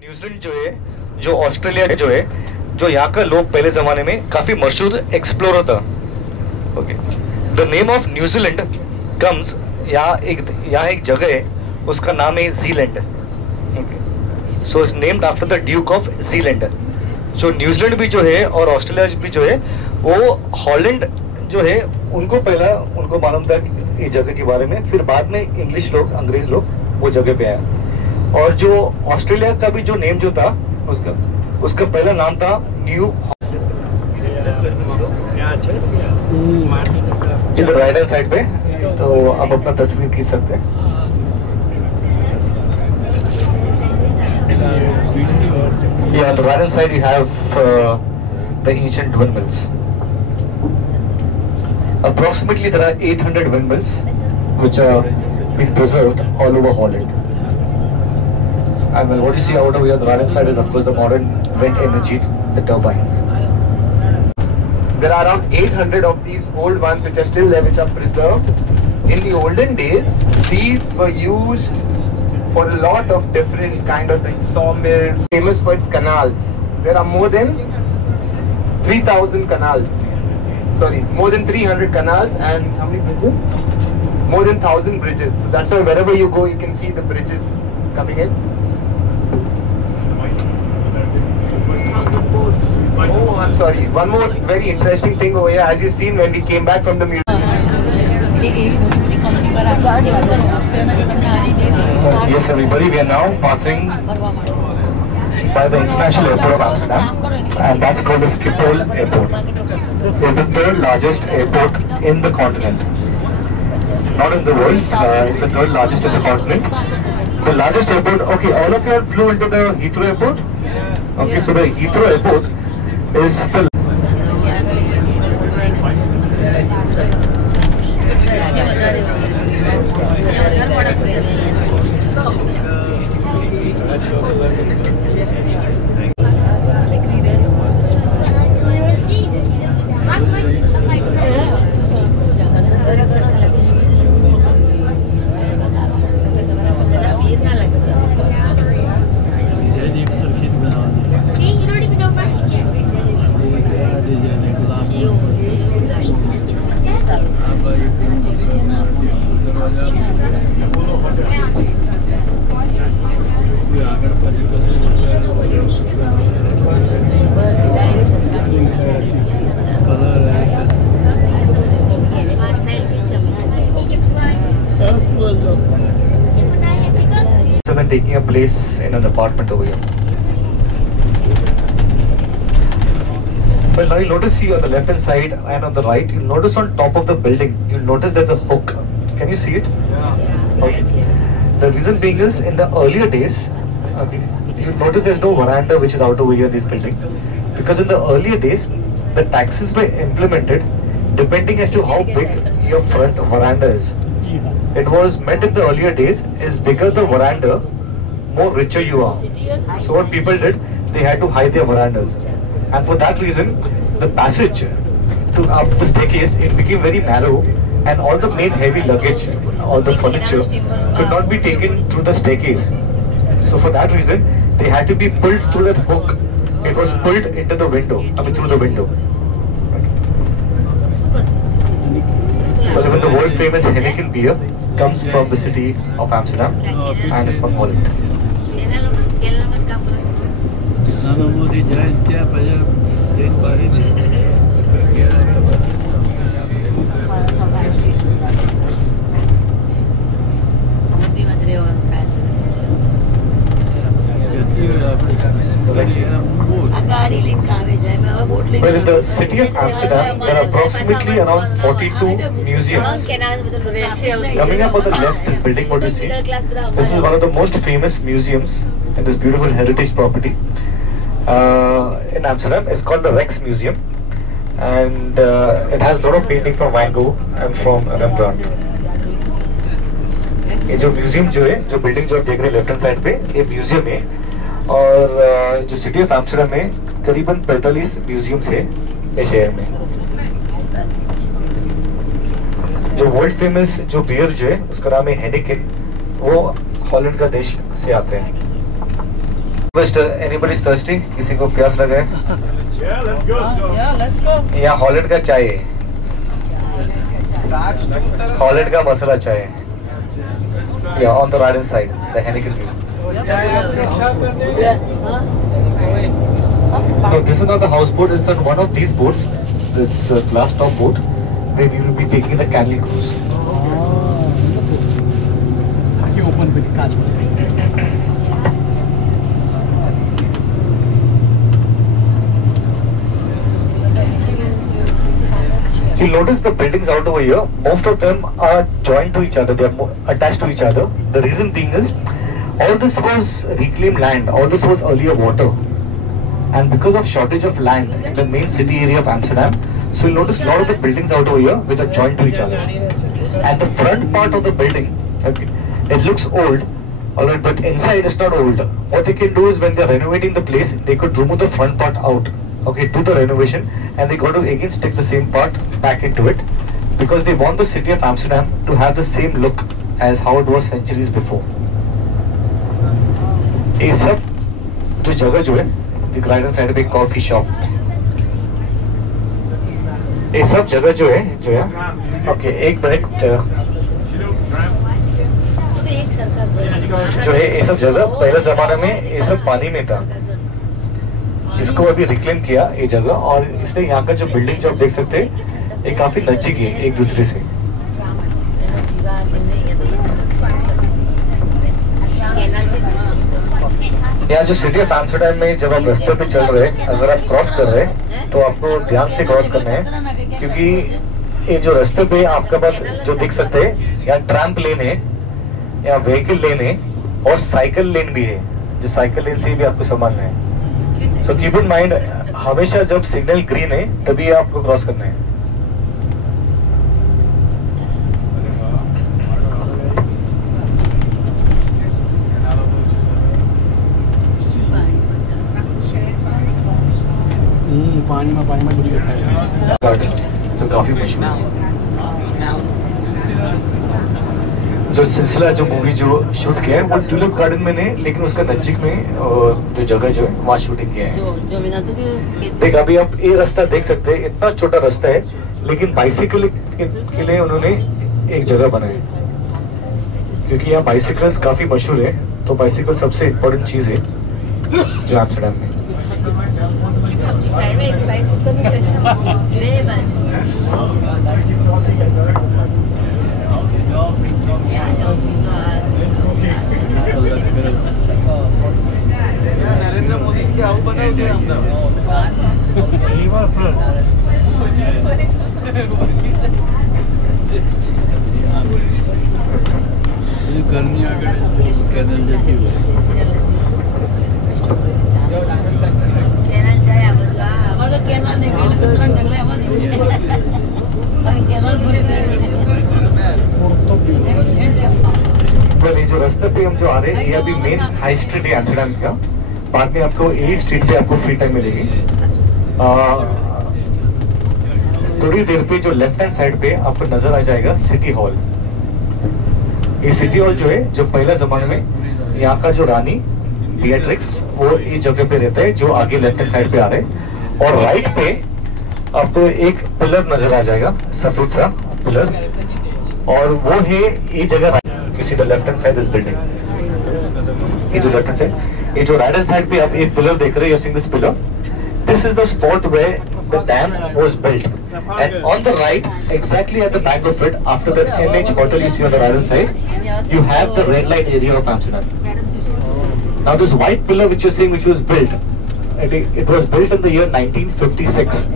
New Zealand जो है, जो ऑस्ट्रेलिया जो है, जो यहाँ का लोग पहले जमाने में काफी मशहूर एक्सप्लोरर था। Okay, the name of New Zealand comes, यहाँ एक जगह है, उसका नाम है Zealand. Okay, so it's named after the Duke of Zealand. जो न्यूजीलैंड भी जो है और ऑस्ट्रेलिया भी जो है, वो हॉलैंड जो है उनको मालूम था ये जगह के बारे में, फिर बाद में इंग्लिश लोग, अंग्रेज लोग वो जगह पे आया। और जो ऑस्ट्रेलिया का भी जो नेम जो था उसका पहला नाम था न्यू। इधर राइट हैंड साइड पे तो आप अपना तस्वीर खींच सकते हैं। Yeah, on the right hand side you have the ancient windmills. Approximately there are 800 windmills which are being preserved all over Holland. And what you see out over here, the right hand side is of course the modern wind energy, the turbines. There are around 800 of these old ones which are still there, which are preserved. In the olden days, these were used for a lot of different kind of sawmills. Famous for its canals. There are more than 3,000 canals. Sorry, more than 300 canals and how many bridges? More than 1,000 bridges. So that's why wherever you go, you can see the bridges coming in. Oh, I'm sorry. One more very interesting thing over here. As you've seen when we came back from the museum. Yes, everybody, we are now passing by the International Airport of Amsterdam, and that's called the Schiphol Airport. It's the third largest airport in the continent. Not in the world, it's the third largest in the continent. The largest airport, okay, all of you flew into the Heathrow Airport? Okay, so the Heathrow Airport is the taking a place in an apartment over here. Well, now you'll notice here on the left hand side and on the right, you'll notice on top of the building, you'll notice there's a hook. Can you see it? Yeah. Okay. The reason being is in the earlier days, okay, you'll notice there's no veranda which is out over here in this building, because in the earlier days, the taxes were implemented depending as to how big your front veranda is. It was meant in the earlier days, is bigger the veranda, more richer you are. So what people did, they had to hide their verandas, and for that reason the passage to up the staircase, it became very narrow, and all the main heavy luggage, all the furniture could not be taken through the staircase. So for that reason they had to be pulled through that hook. It was pulled into the window, through the window. Well, even the world famous Heineken beer comes from the city of Amsterdam and is from Holland. Well, in the city of Amsterdam, there are approximately around 42 museums. Coming up on the left, this building, what you see, this is one of the most famous museums in this beautiful heritage property in Amsterdam. It's called the Rex Museum, and it has a lot of painting from Van Gogh and from Rembrandt. ये जो museum जो है, जो building जो आप देख रहे हैं लेफ्ट हैंड साइड पे, ये म्यूजियम है, और जो सिटी ऑफ एम्स्टर्डम में करीबन 45 म्यूजियम्स है इस शहर में। जो वर्ल्ड फेमस जो बियर जो है उसका नाम है हेनिकेन, वो हॉलैंड का देश से आते हैं। Anybody's thirsty? किसी को प्यास लगा है? Yeah, let's go. Yeah, let's go. यहाँ हॉलैंड का चाय है, हॉलैंड का मसाला चाय है। Yeah, on the right hand side, the Heineken view. No, this is not the houseboat. It's on one of these boats, this glass top boat, where we will be taking the Canley cruise. आगे open करी कांच में। You'll notice the buildings out over here, most of them are joined to each other, they are attached to each other. The reason being is, all this was reclaimed land, all this was earlier water. And because of shortage of land in the main city area of Amsterdam, so you'll notice a lot of the buildings out over here which are joined to each other. At the front part of the building, okay, it looks old, alright, but inside it's not old. What they can do is when they're renovating the place, they could remove the front part out. Okay, do the renovation, and they got to again stick the same part back into it because they want the city of Amsterdam to have the same look as how it was centuries before. ये सब जो जगह जो है, the right hand side पे एक coffee shop, ये सब जगह जो है ओके एक मिनट जो है ये सब जगह पहले जमाने में ये सब पानी में था, इसको अभी रिक्लेम किया ये जगह, और इसलिए यहाँ का जो बिल्डिंग जो आप देख सकते हैं ये काफी नजदीक है एक दूसरे से। यहाँ जो सिटी ऑफ एम्स्टर्डम में जब आप रास्ते पे चल रहे हैं, अगर आप क्रॉस कर रहे हैं तो आपको ध्यान से क्रॉस करना है, क्योंकि ये जो रास्ते पे आपके पास जो देख सकते हैं यहाँ ट्रैम्प लेन है, यहाँ व्हीकल लेन है और साइकिल लेन भी है, जो साइकिल लेन से भी आपको संभालना है। सो कीप इन माइंड, हमेशा जब सिग्नल ग्रीन है तभी आपको क्रॉस करना है। पानी में बुरी गार्डन्स जो काफी मशहूर है, जो सिलसिला जो मूवी जो शूट किया है वो ट्यूलिप गार्डन में नहीं, लेकिन उसका नजदीक में जो जगह जो है वहाँ शूटिंग किया है। देख अभी आप ये रास्ता देख सकते हैं, इतना छोटा रास्ता है लेकिन बाइसिकल के लिए उन्होंने एक जगह बनाई, क्योंकि यहाँ बाइसिकल्स काफी मशहूर है, तो बाइसिकल सबसे इम्पोर्टेंट चीज है जो एम्स्टर्डम में। नरेंद्र मोदी के आउ बनाओ दे हमने गर्मी आ गई कैनल जाती हुई कैनल देखो कचरा ढगले आवाज कैनल ये जो रास्ते पे हम जो आ रहे हैं ये अभी मेन हाई स्ट्रीट है एम्स्टर्डम का, बाद में आपको यही स्ट्रीट पे आपको फ्री टाइम मिलेगी। थोड़ी देर पे जो लेफ्ट हैंड साइड पे आपको नजर आ जाएगा सिटी हॉल। ये सिटी हॉल जो है, जो पहला जमाने में यहाँ का जो रानी बिएट्रिक्स वो ये जगह पे रहता है, जो आगे लेफ्ट हैंड साइड पे आ रहे हैं, और राइट पे आपको एक पिलर नजर आ जाएगा, सफेद सा पिलर, और वो है ये जगह। You see the left hand side is building. ये जो left hand side, ये जो right hand side पे आप एक पिलर देख रहे हैं, you're seeing this pillar. This is the spot where the dam was built. And on the right, exactly at the back of it, after the NH hotel you see on the right hand side, you have the red light area of Amsterdam. Now this white pillar which you're seeing, which was built, it was built in the year 1956.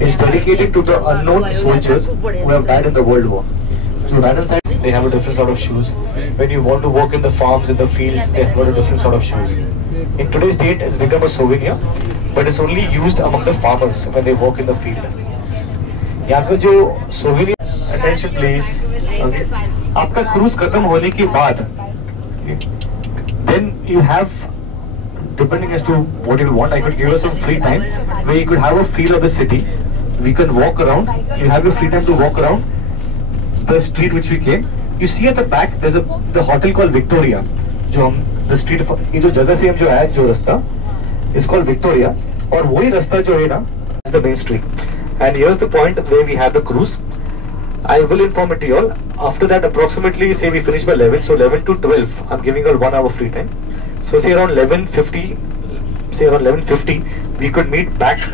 It's dedicated to the unknown soldiers who have died in the World War. So right hand side, they have a different sort of shoes. When you want to walk in the farms, in the fields, they have got a different sort of shoes. In today's date, it's become a souvenir, but it's only used among the farmers when they walk in the field. यहाँ का जो souvenir, attention please. Okay. आपका cruise खत्म होने के बाद, then you have, depending as to what you want, I could give you some free time where you could have a feel of the city. We can walk around. You have your free time to walk around the street which we came. You see at the back there's the hotel called Victoria, जो हम the street, ये जो जगह से हम जो है जो रास्ता इज कॉल्ड विक्टोरिया, और वही रास्ता जो है ना the main street. And here's the point where we have the cruise. I will inform it to you all. After that, approximately, say we finish by 11, so 11 to 12, I'm giving you all 1 hour free time. So say around 11:50, say around 11:50, we could meet back.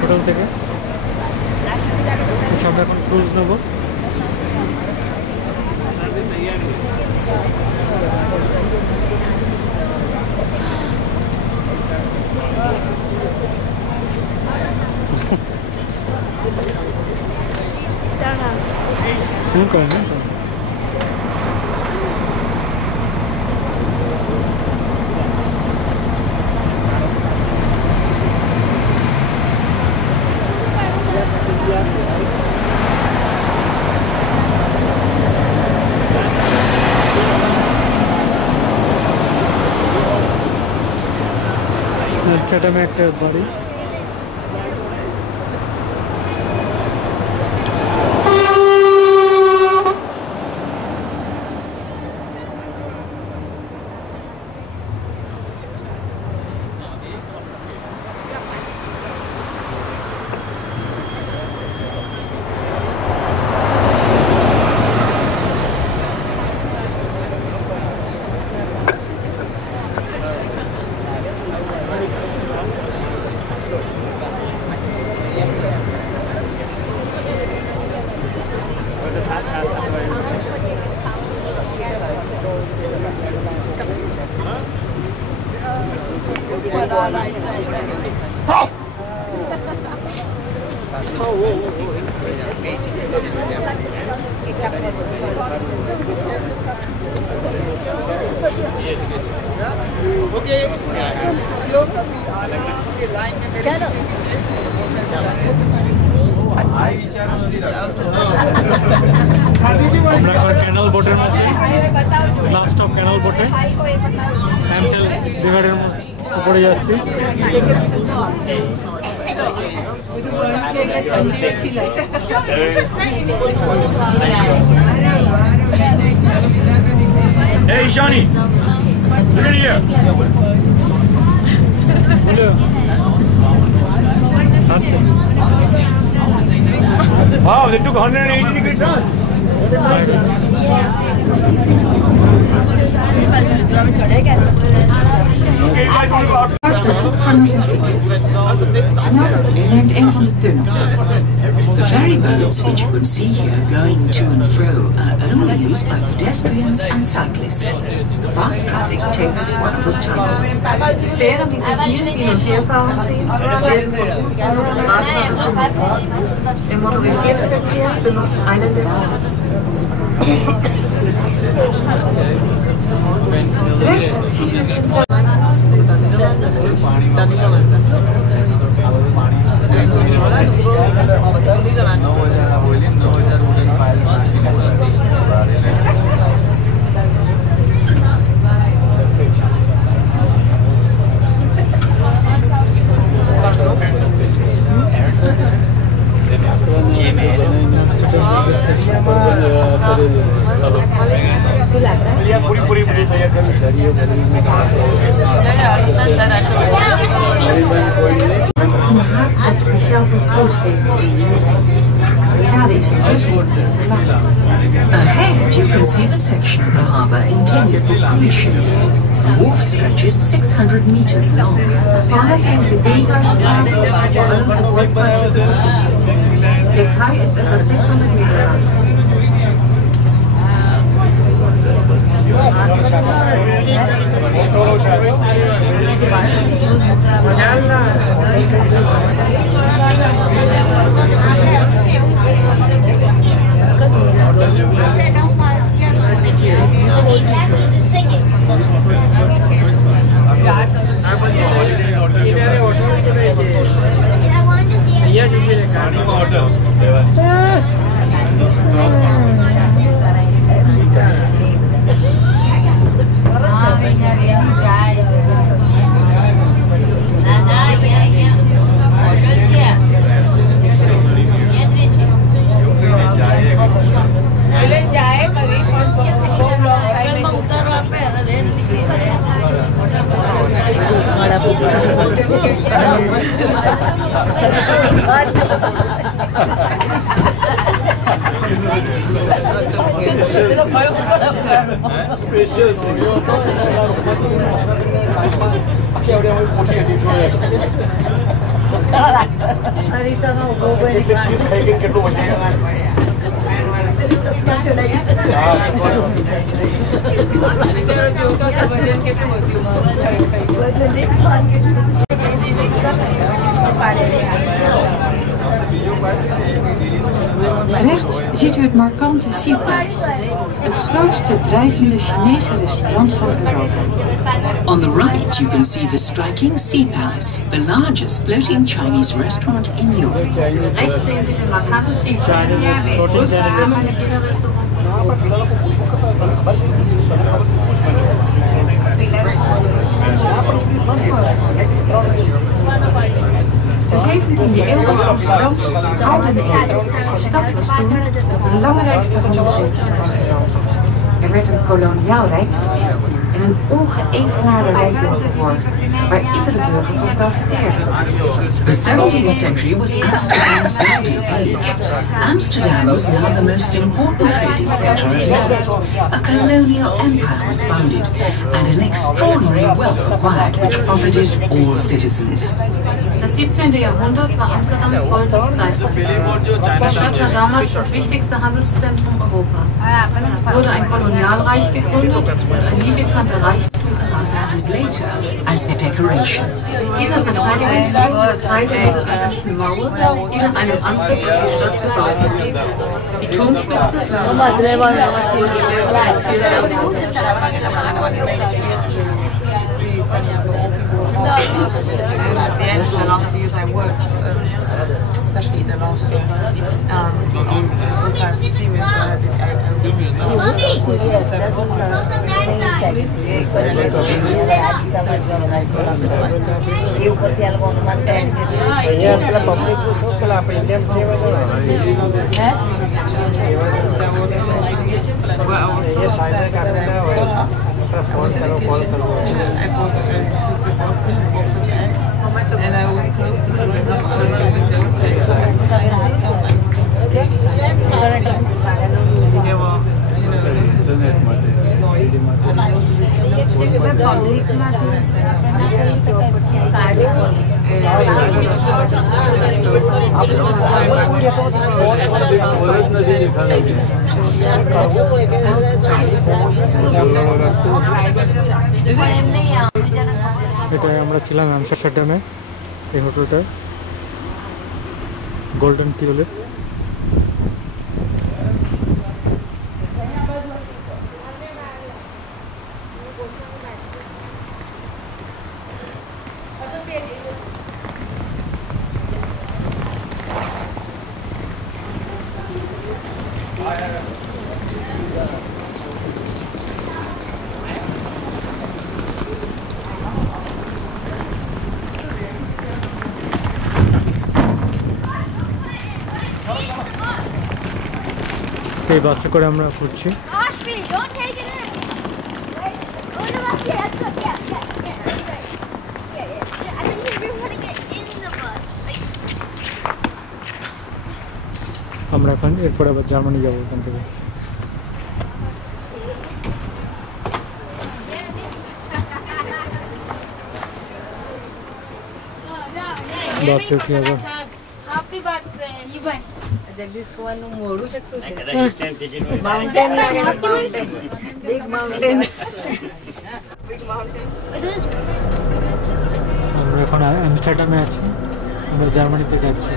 Hotel থেকে সব এখন cruise নেব। শুরু করেন না चटमे एक बाड़ी कैनल बोटर लास्ट स्टॉप कैनल बोटे एमटेल डिवाइडर ऊपरे যাচ্ছি Hey Shani, look at here. Wow, they took 180 degree turn. De voetgangers en fietsers. Het snelverkeer neemt een van de tunnels. The ferry boats which you can see here going to and fro are only used by pedestrians and cyclists. Fast traffic takes one of the tunnels. Fähren, die Sie hier hin und her fahren sehen, werden von Fußgängern und Radfahrern benutzt. Der motorisierte Verkehr benutzt einen der Tunnel. Rechts ziet u het centraal. Speciaal voor cruiseschepen. Ja, deze is 600 meter lang. Ahead you can see the section of the harbour intended for cruise ships. The wharf stretches 600 meters long. Vorne sehen Sie den Teil des Hafens, vor allem für Kreuzfahrtschiffe bestimmt. Der Kai ist etwa 600 Meter lang. Rechts ziet u het markante Sea Palace, het grootste drijvende Chinese restaurant van Europa. On the right, you can see the striking Sea Palace, the largest floating Chinese restaurant in Europe. Rechts sehen Sie den markanten Sea Palace, das größte schwimmende China-Restaurant von Europa. De 17e eeuw was Amsterdams gouden eeuw. De stad was toen het belangrijkste handelscentrum van Europa. Er werd een koloniaal rijk gesticht en een ongeëvenaarde rijkdom verworven, waar iedere burger van profiteerde. The 17th century was Amsterdam's golden age. Amsterdam was now the most important trading center of Europe. A colonial empire was founded and an extraordinary wealth acquired which profited all citizens. Das 17. Jahrhundert war Amsterdams goldenes Zeitalter. Die Stadt war damals das wichtigste Handelszentrum Europas. Es wurde ein Kolonialreich gegründet und ein nie gekannter Reichtum Was added later as a decoration. Dieser Verteidigungsring überteilte die mittelalterlichen Mauer, die nach einem Angriff auf die Stadt gebaut wurde. Die Turmspitze im the last few years I worked, especially the last year, full-time for Siemens, and I was close to the windows, so I there were, noise. এটাই আমরা ছিলাম আমস্টারডামে, এই হোটেলটা golden tulip. এই বাসে করে আমরা ঘুরছি। আমরা এখন এরপর আবার জার্মানি যাবো এখান থেকে। বাসে উঠি আবার। আমরা এখন আমস্টারডামে আছি, আমরা জার্মানিতে যাচ্ছি।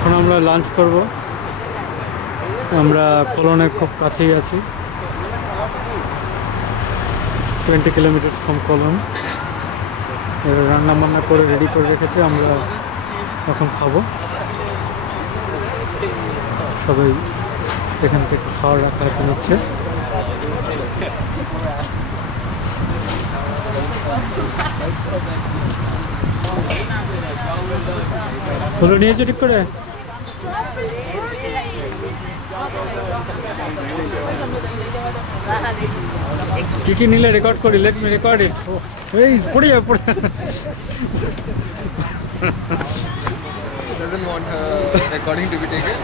এখন আমরা লাঞ্চ করব। আমরা কোলনের খুব কাছেই আছি, 20 কিলোমিটার ফ্রম কোলন। রান্না বান্না করে রেডি করে রেখেছে, আমরা এখন খাবো। সবাই এখান থেকে খাওয়ার রাখা নিচ্ছে। হলো নিয়েছো ঠিক করে? কি নিলে রেকর্ড করি? লেট মি রেকর্ড ইট। এই পড়ে যাবে, পড়ে She doesn't want her recording to be taken.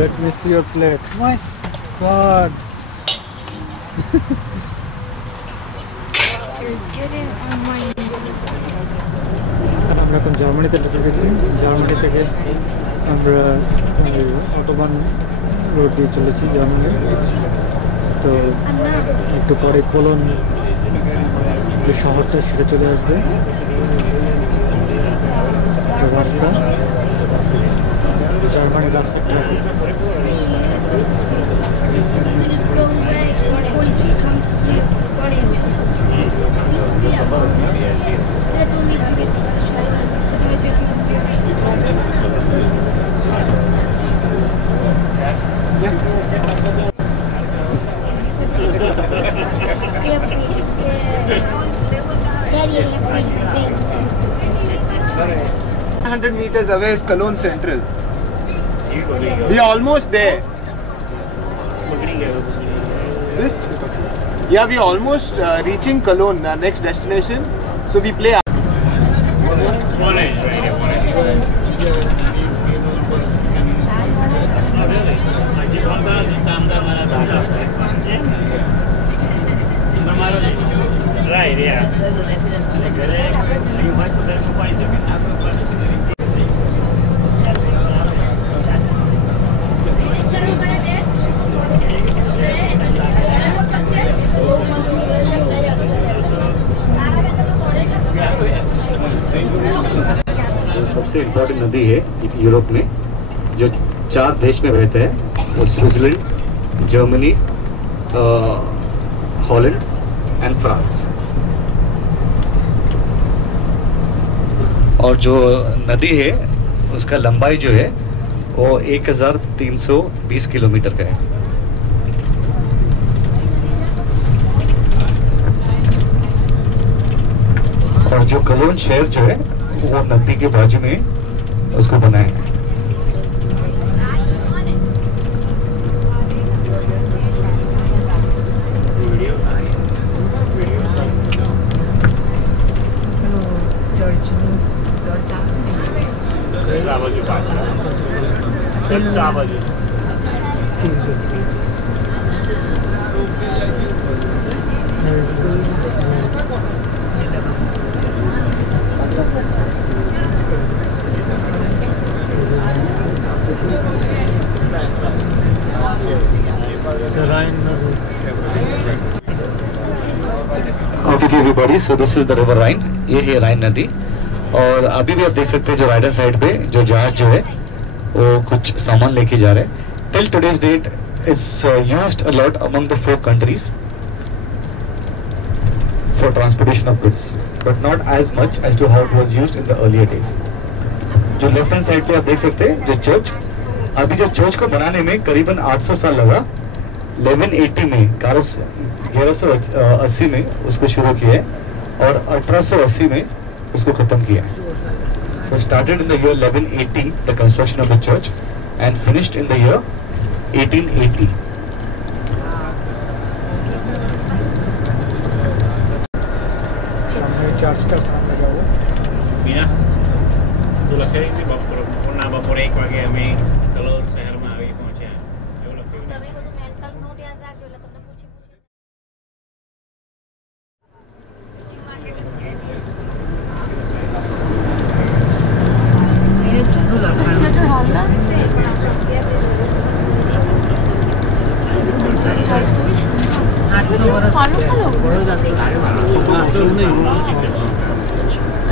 Let me see your plate. My God. আমরা এখন জার্মানিতে ঢুকে গেছি। জার্মানি থেকে আমরা অটোবান রোড দিয়ে চলেছি জার্মানি। তো একটু পরে কোলন যে শহরটা সেটা চলে আসবে। রাস্তা জার্মানির রাস্তা traffic. meters away is Cologne Central. We are almost there. This? Yeah, we are almost reaching Cologne, our next destination. So we play. Right, yeah. सबसे इम्पोर्टेंट नदी है यूरोप में, जो 4 देश में बहते हैं, वो Switzerland, Germany, Holland and France. और जो नदी है उसका लंबाई जो है वो 1320 किलोमीटर का है। और जो कोलोन शहर जो है वो नदी के बाजू में उसको बनाए हैं। Okay everybody, so this is the river Rhine. ये है राइन नदी। और अभी भी आप देख सकते हैं जो राइडर साइड पे जो जहाज जो है वो कुछ सामान लेके जा रहे हैं। Till today's date is used a lot among the 4 countries for transportation of goods, but not as much as to how it was used in the earlier days. जो लेफ्ट हैंड साइड पे आप देख सकते हैं जो church, अभी जो church को बनाने में करीबन 800 साल लगा। 1180 में 1180 में उसको शुरू किया है और 1880 में उसको खत्म किया है। So started in the year 1180 the construction of the church and finished in the year 1880. ચર્ચটা જાઓ Mira, tú lo que dices, va por ahí que અમે કલોલ શહેરમાં આવી પહોંચ્યા એવું લખ્યું તમે બધું મેન્ટલ નોટ યાદ રાખજો એટલે તમને પૂછી Ini dulu lah. ভালো ভালো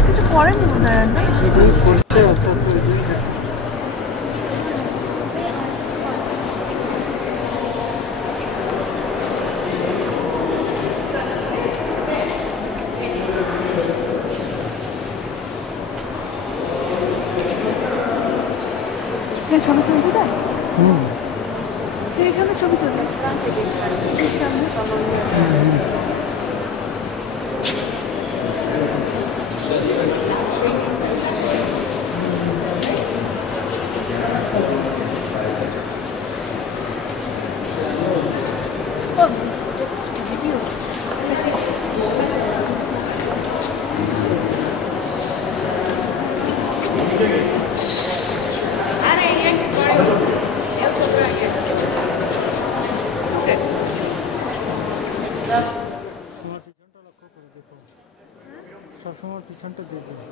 কিছু করেনি বোধ হয় না ছবি তুলবি না এখানে ছবি তুলবি সবসময় পিছনটা দেখবে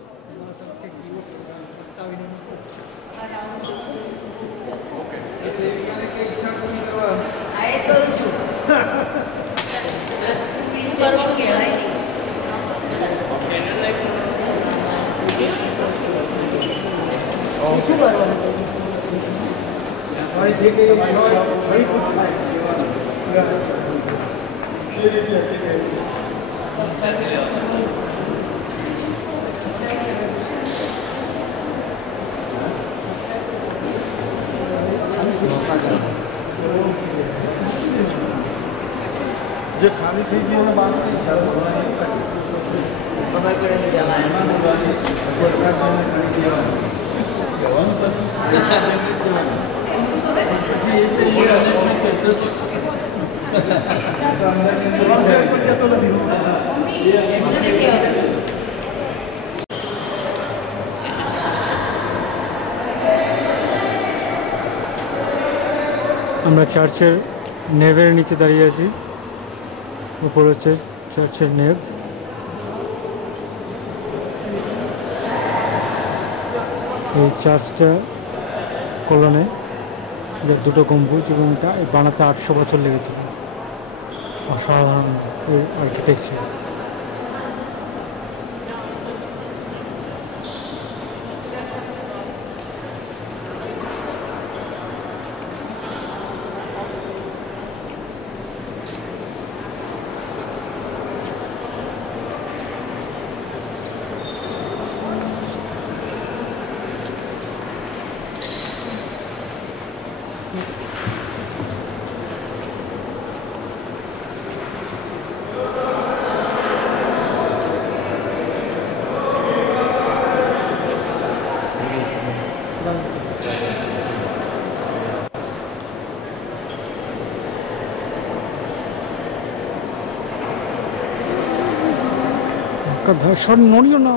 खाली थी ना बात আমরা চার্চের নেভের নিচে দাঁড়িয়ে আছি উপর হচ্ছে চার্চের নেভ এই চার্চটা কলোনে দুটো গম্বুজ এবং এটা বানাতে 800 বছর লেগেছিল অসাধারণ এই আর্কিটেকচার সব নড়িও না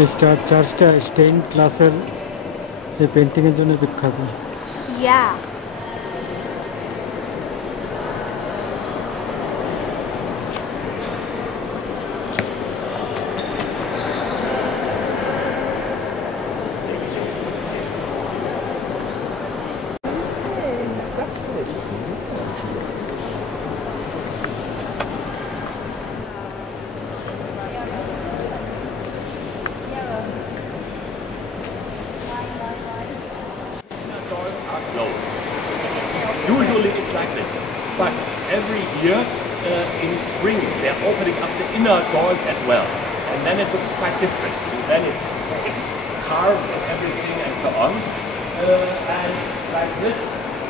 এই চার্চটা স্টেইন গ্লাসের এই পেন্টিংয়ের জন্য বিখ্যাত every year in spring they're opening up the inner doors as well, and then it looks quite different. And then it's carved and everything and so on. And like this,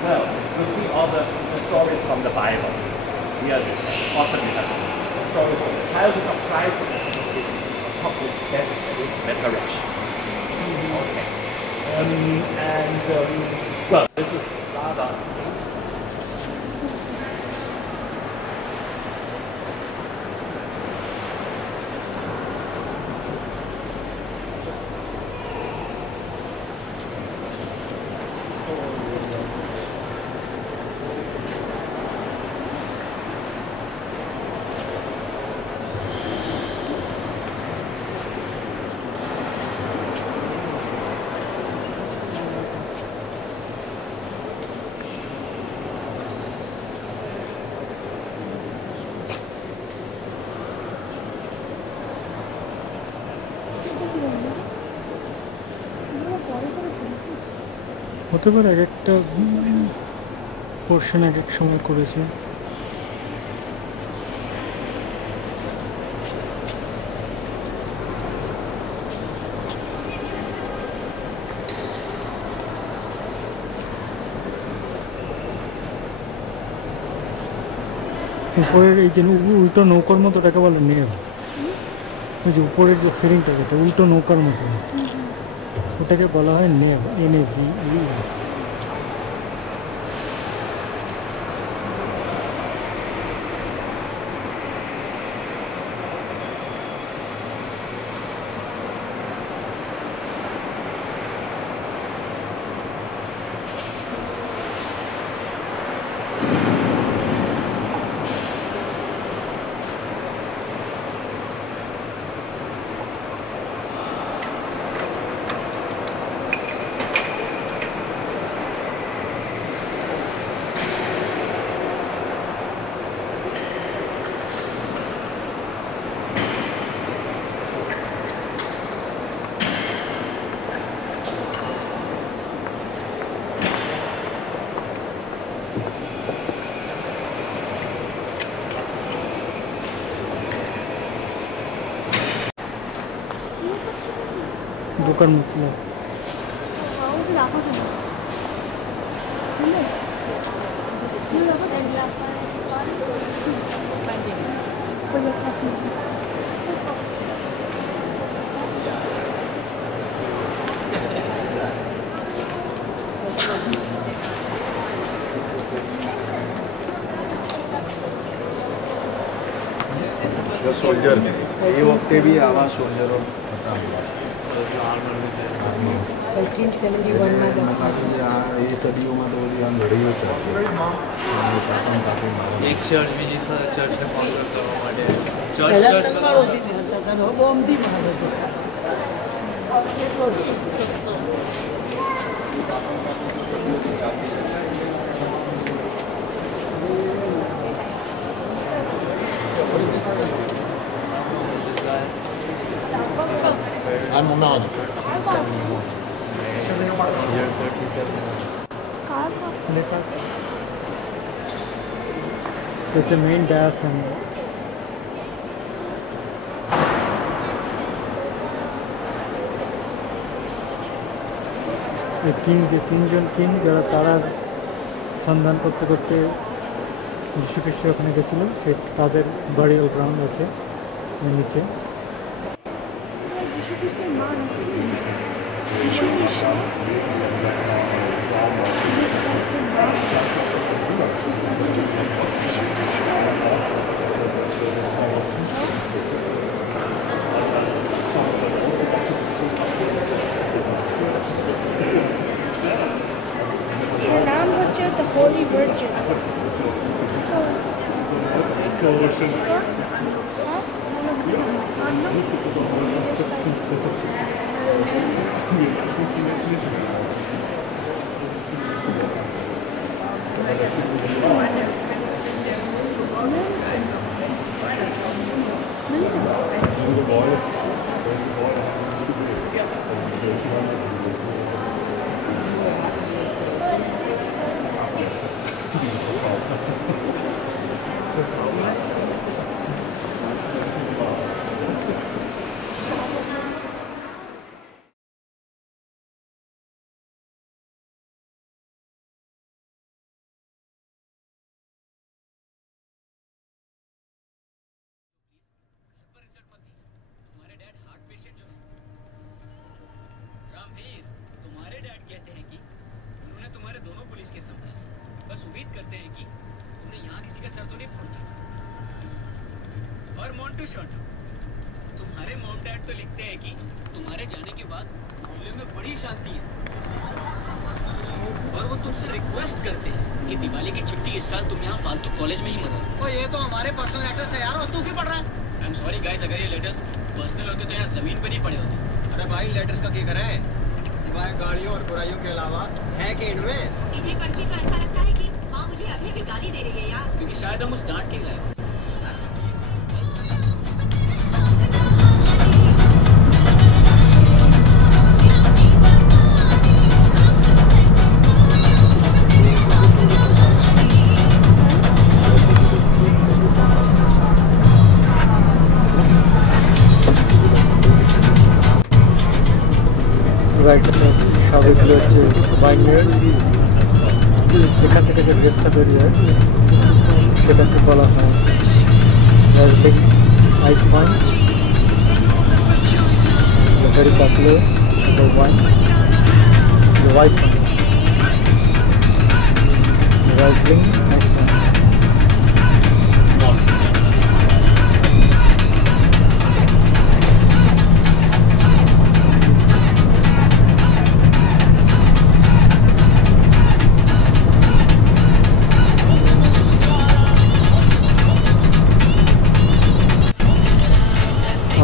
well, you see all the stories from the Bible. Here, often we have the stories of the childhood of Christ and top with death and his resurrection. Okay. Well, this is rather. হতে পারে এক একটা portion এক এক সময় করেছে। উপরের এই যে উল্টো নৌকার মতো টাকা বলে নেব, ওই যে উপরের যে সিলিংটা যেটা উল্টো নৌকার মতো ওটাকে বলা হয় নেব, NAV। ঢোকার মতলব सोल्जर ये वक्त भी आवाज सोल्जरों 1871 में ये सदियों में तो यहाँ लड़ी हो चर्च एक चर्च भी जिस चर्च में फॉलो करता हूँ हमारे I'm not. It's a main dash and তিনজন কিং যারা তারার সন্ধান করতে করতে যীশু খ্রিস্ট ওখানে গেছিলো, সে তাদের বাড়িয়াল গ্রাউন্ড আছে নিচে। The Holy Virgin. कहते हैं कि उन्होंने तुम्हारे दोनों पुलिस केस संभाले। बस उम्मीद करते हैं कि तुमने यहाँ किसी का सर तो नहीं फोड़ दिया। और मोंटू शॉट, तुम्हारे मॉम डैड तो लिखते हैं कि तुम्हारे जाने के बाद मोहल्ले में बड़ी शांति है, और वो तुमसे रिक्वेस्ट करते हैं कि दिवाली की छुट्टी इस साल तुम यहाँ फालतू कॉलेज में ही मनाओ। तो ये तो हमारे पर्सनल लेटर्स है यार, और तू क्यों पढ़ रहा है? आई एम सॉरी गाइस, अगर ये लेटर्स पर्सनल होते तो यहाँ जमीन पर नहीं पड़े होते। अरे भाई लेटर्स का क्या करा है, सिवाय गाड़ियों और बुराइयों के अलावा है कि इनमें? इन्हें पढ़ के तो ऐसा लगता है कि माँ मुझे अभी भी गाली दे रही है यार, क्योंकि शायद हम उस डांट के ही लाए। রাইট সবগুলো হচ্ছে বাইন্ডেড, এখান থেকে যে ড্রেসটা তৈরি হয় সেটাকে বলা হয় ice wine, very popular wine, white wine, Riesling ice wine.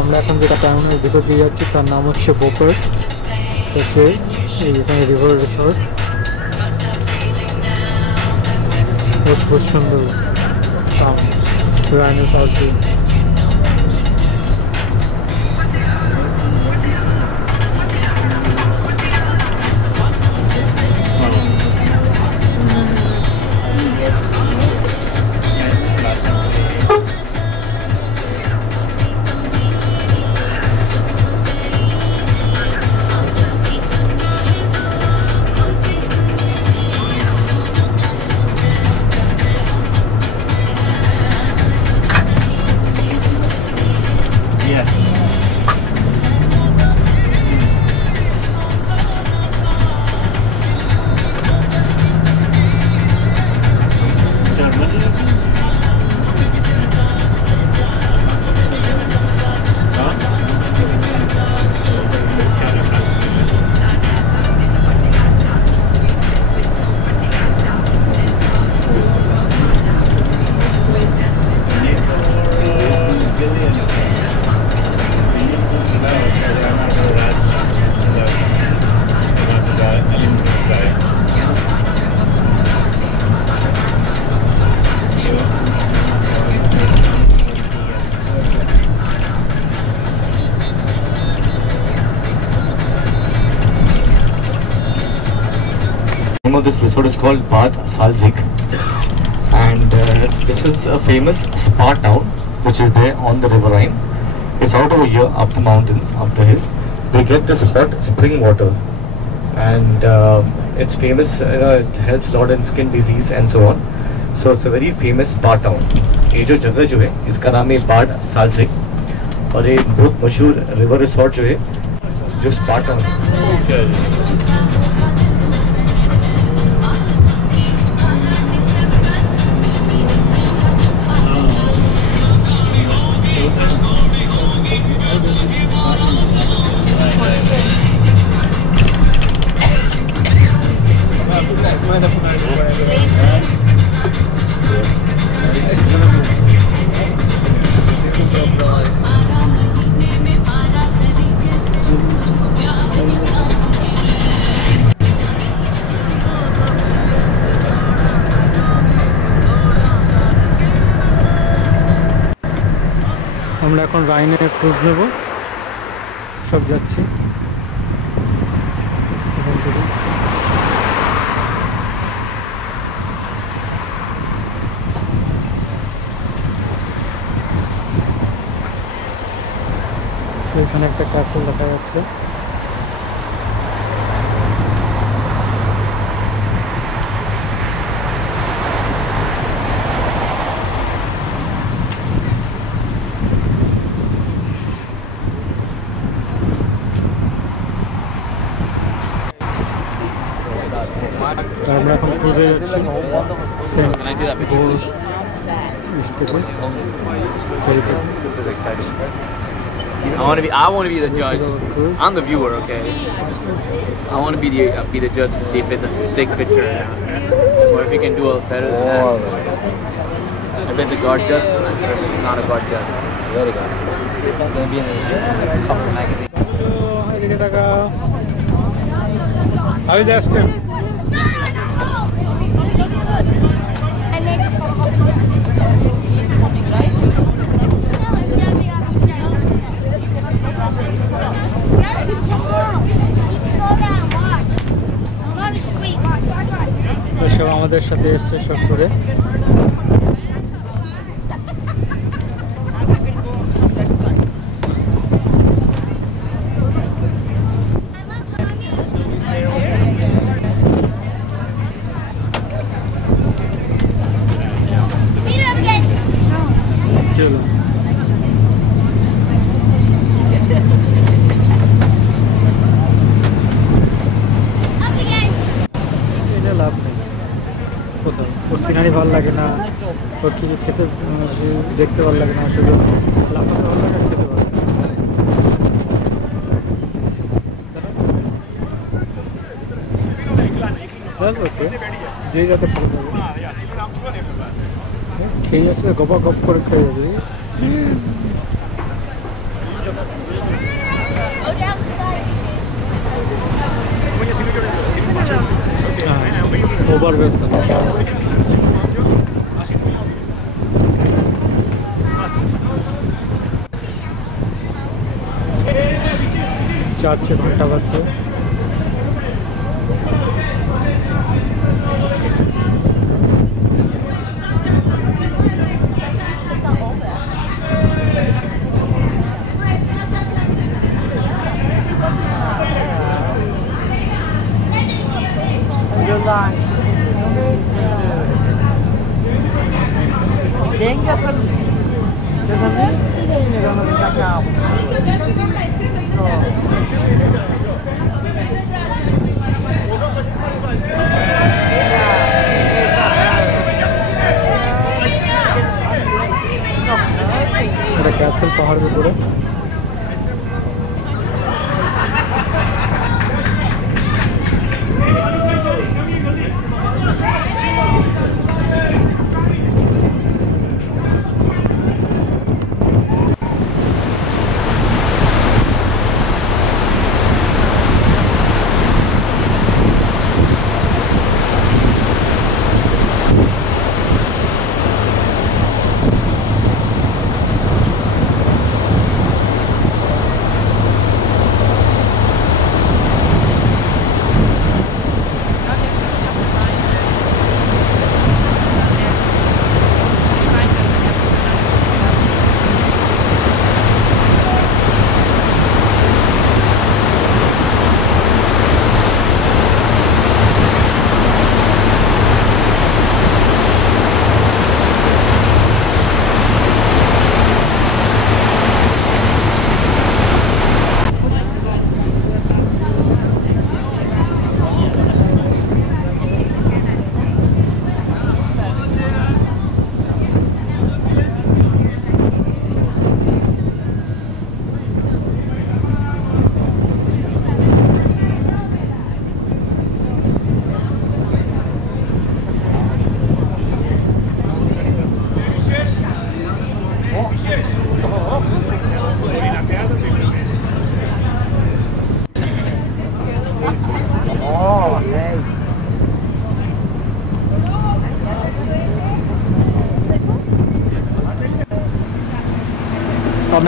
আমরা এখন যেটা টাউনের ভিতর দিয়ে যাচ্ছি তার নাম হচ্ছে বোপার্ট, হচ্ছে এখানে রিভার রিসর্ট, অদ্ভুত সুন্দর town, Rani party. The name of this resort is called Bad Salzig, and this is a famous spa town which is there on the River Rhine. It's out over here, up the mountains, up the hills. They get this hot spring water, and it's famous. It helps a lot in skin disease and so on. So it's a very famous spa town. ये जो जगह जो है इसका नाम है Bad Salzig, और ये बहुत मशहूर रिवर रिसोर्ट जो है जो स्पा टाउन है। আমরা এখন রাইনের ক্রুজ নেব, সব যাচ্ছি এখান থেকে। এখানে একটা ক্যাসেল দেখা যাচ্ছে। আমরা এখন খুঁজে যাচ্ছি Saint This is exciting. I want to be the judge. I'm the viewer, okay? I want to be the judge to see if it's a sick picture or if you can do it better than that. If it's a gorgeous, or if it's not a gorgeous. Very good. It's going to be in a couple magazine. How is the ice cream? সব আমাদের সাথে এসছে সব করে চলো এটা লাভ নেই কোথাও ওর সিনারি ভালো লাগে না ওর কিছু খেতে দেখতে ভালো লাগে না শুধু লাফাতে ভালো লাগে আর খেতে ভালো লাগে ওকে যে যাতে ভালো লাগে খেয়ে যাচ্ছে গপা গপ করে খেয়ে যাচ্ছে ओवर वेस्ट चार घंटा बच्चे कैसल पहाड़ पे पूरे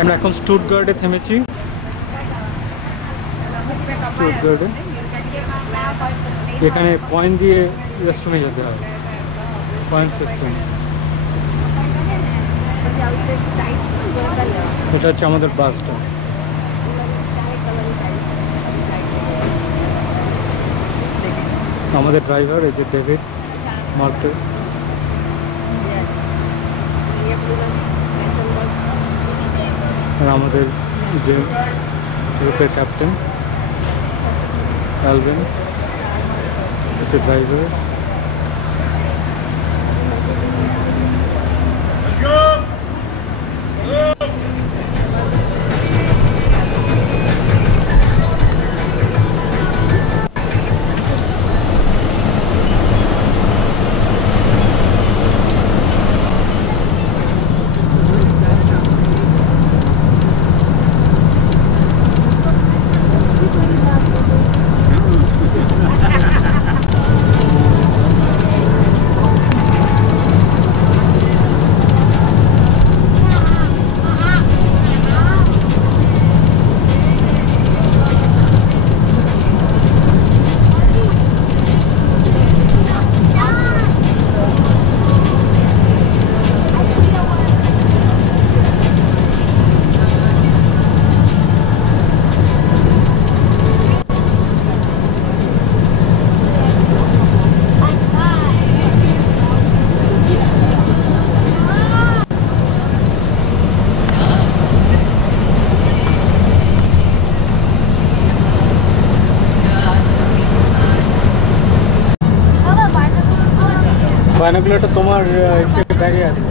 আমরা এখন স্টুটগার্টে থেমেছি স্টুটগার্টে এখানে পয়েন্ট দিয়ে রেস্টুরেন্টে যেতে হয় পয়েন্ট সিস্টেম এটা হচ্ছে আমাদের বাসটা আমাদের ড্রাইভার এই যে ডেভিড মার্কেস আমাদের যে গ্রুপের ক্যাপ্টেন অ্যালভিন হচ্ছে ড্রাইভার বাইনোকুলারটা তোমার একটু ব্যাগে আছে।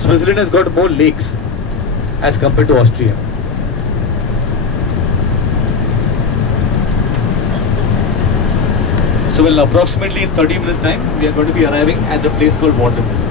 Switzerland has got more lakes as compared to Austria. So well, approximately in 30 minutes time, we are going to be arriving at the place called Waterfalls.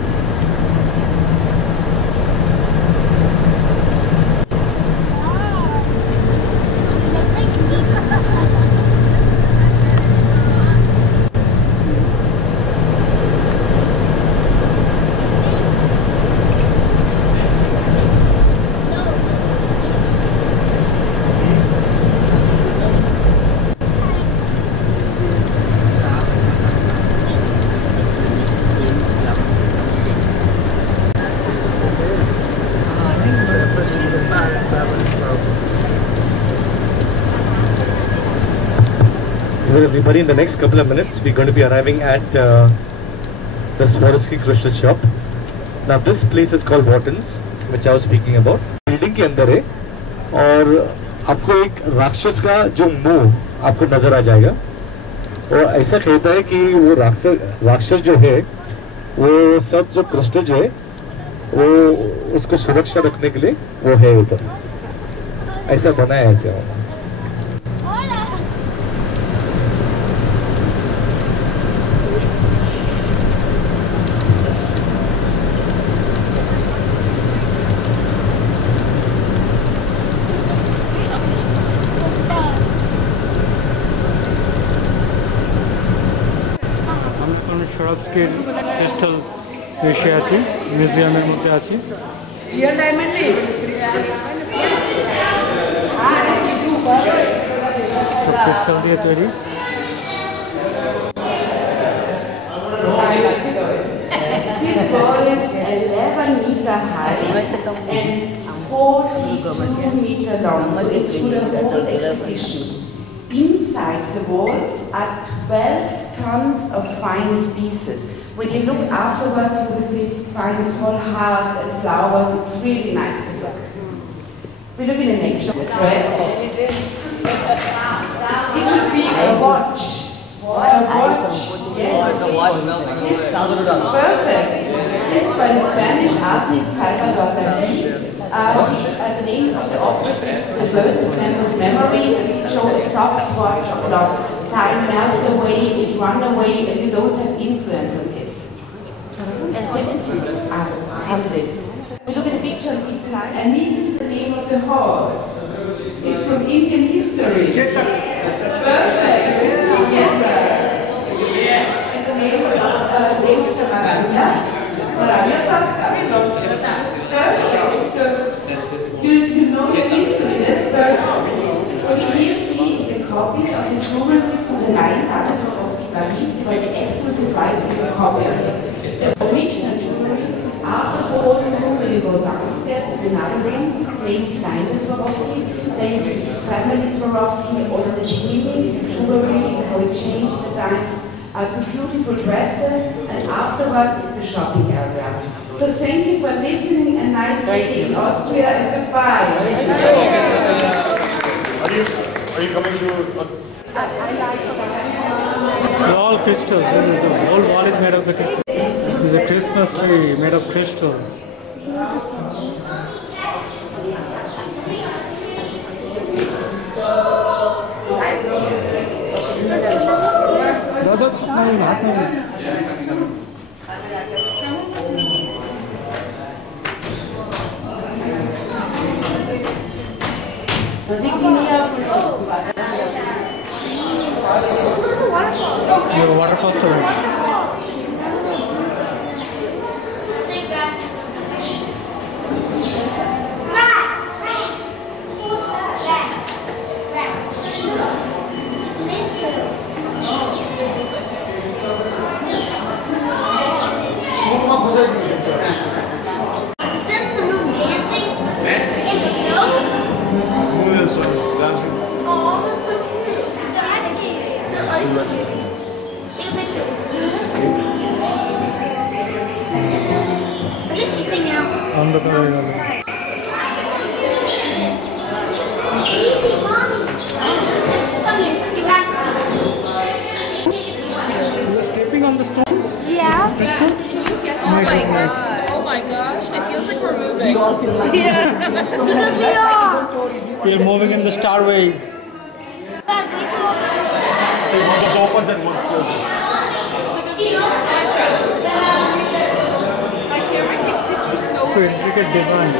Everybody, in the next couple of minutes, we're going to be arriving at the Swarovski crystal shop. Now, this place is called Wattens, which I was speaking about. Building के अंदर है और आपको एक राक्षस का जो मुंह आपको नजर आ जाएगा और ऐसा कहता है कि वो राक्षस जो है वो सब जो क्रिस्टल जो है वो उसको सुरक्षा रखने के लिए वो है उधर, ऐसा बना है ऐसे। সরস্কির ক্রিস্টাল এসে আছে, মিউজিয়ামের মধ্যে আছে। ক্রিস্টাল দিয়ে তৈরি। This wall is 11 meter high and 42 meter long, so it's for the whole exhibition. Inside the wall are 12 tons of finest pieces. When you look afterwards, you will find small hearts and flowers. It's really nice to look. We look in the next dress. It should be a watch. A watch. Yes. This is perfect. This is by the Spanish artist Salvador Dalí. The name of the object is the versus sense of memory. It shows a soft watch clock. Time melted away, it run away, and you don't have influence on it. How's this? We look at the picture beside Anil, the name of the horse. It's from Indian history. Perfect. This is Chetra. And the name of the Maranja. Maranja Papka. Perfect. So you know your history. That's perfect. What you here see is a copy of the jewelry from the Lion Dana Swarovski Paris. They were the exclusive rights for a copy of it. The original jewelry, after the whole room, when you go downstairs, is another room. Lady Steiner Swarovski, then you see family Swarovski, also the beginnings, the jewelry, how it changed the time, the beautiful dresses, and afterwards is the shopping area. So thank you for listening, and nice day in Austria, and goodbye. Are you coming to? All crystals. The whole wall is made of the crystals. It's a Christmas tree made of crystals. Waterfalls to Stepping on the stone? Yeah. Oh my gosh, it feels like we're moving. Yeah. Because we are. We are moving in the starways. So one just opens and one closes. My camera takes pictures so So intricate design.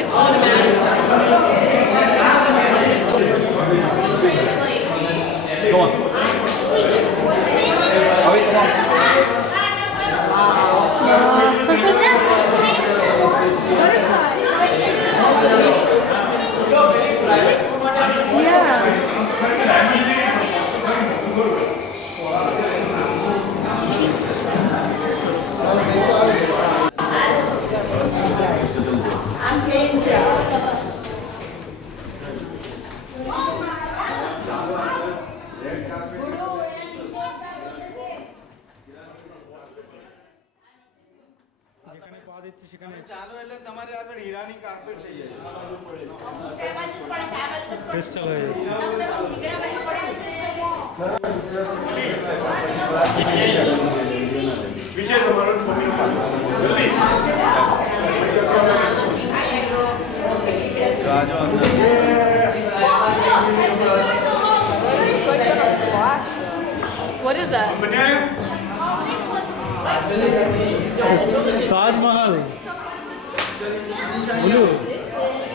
it's automatic. Go on. Okay, come on. ચાલો એટલે તમારે આગળ હીરાની carpet લઈ જાય crystal હોય વિશે તમારો મમ્મીનો પાસ જલ્દી આજો અંદર What is that? Taj Mahal. Blue.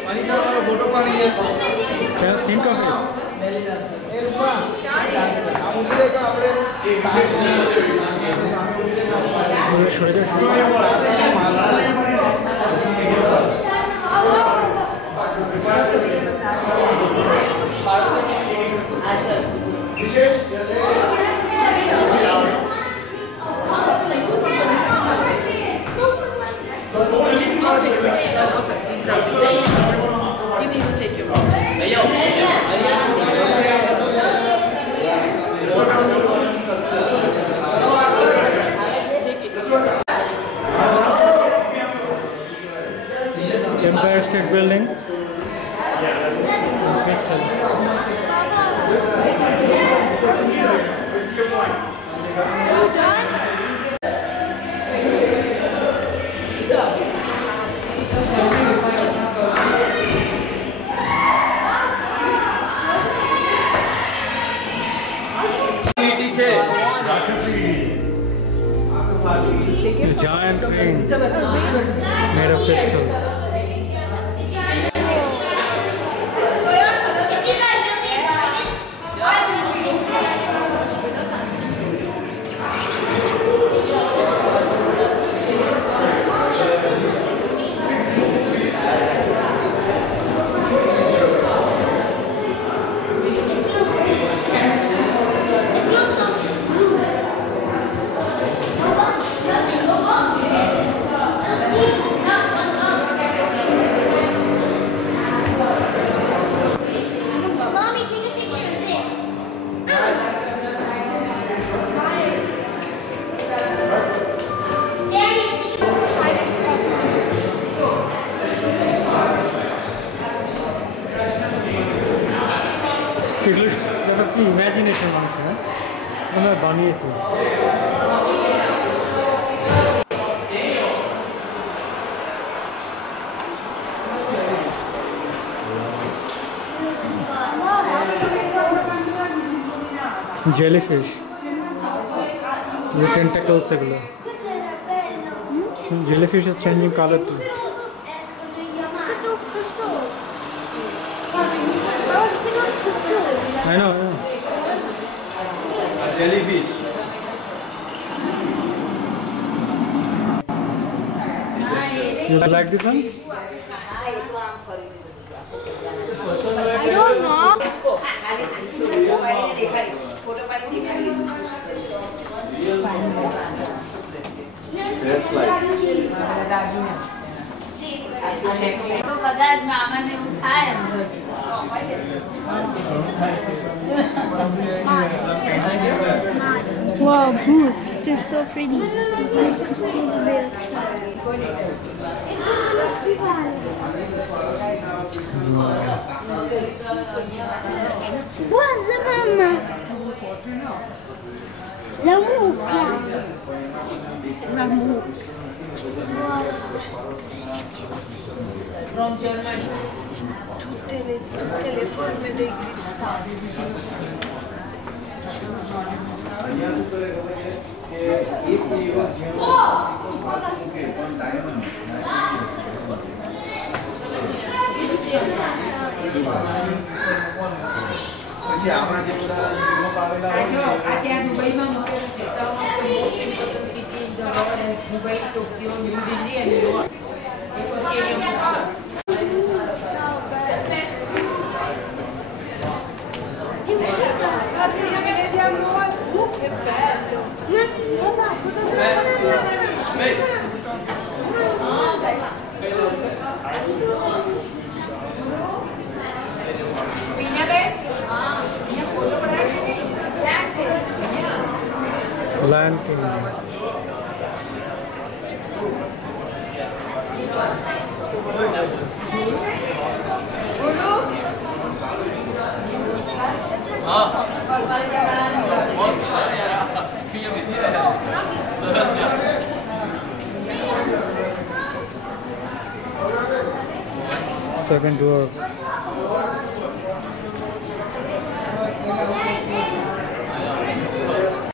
Manisha મારો ફોટો પાડી દે Can think of it. એ રૂપા આ ઉભી રહે તો આપણે વિશેષ You need to take your phone. Empire State Building. Crystal. A giant ring made of crystals. Imagination মানুষ না আমরা বানিয়েছি jellyfish the tentacles এগুলো jellyfish is changing color too I know. Jellyfish. You like this one? I don't know. That's like तो कदाच मामा ने उठाया Wow, boots. They're so pretty. What's the mama? La mucca. La mucca. From Germany. Tutte le forme dei cristalli. Aquí a Dubai vamos a hacer some of the most important city in the world as Dubai, Tokyo, New Delhi and New York. Lion King. Second dwarf.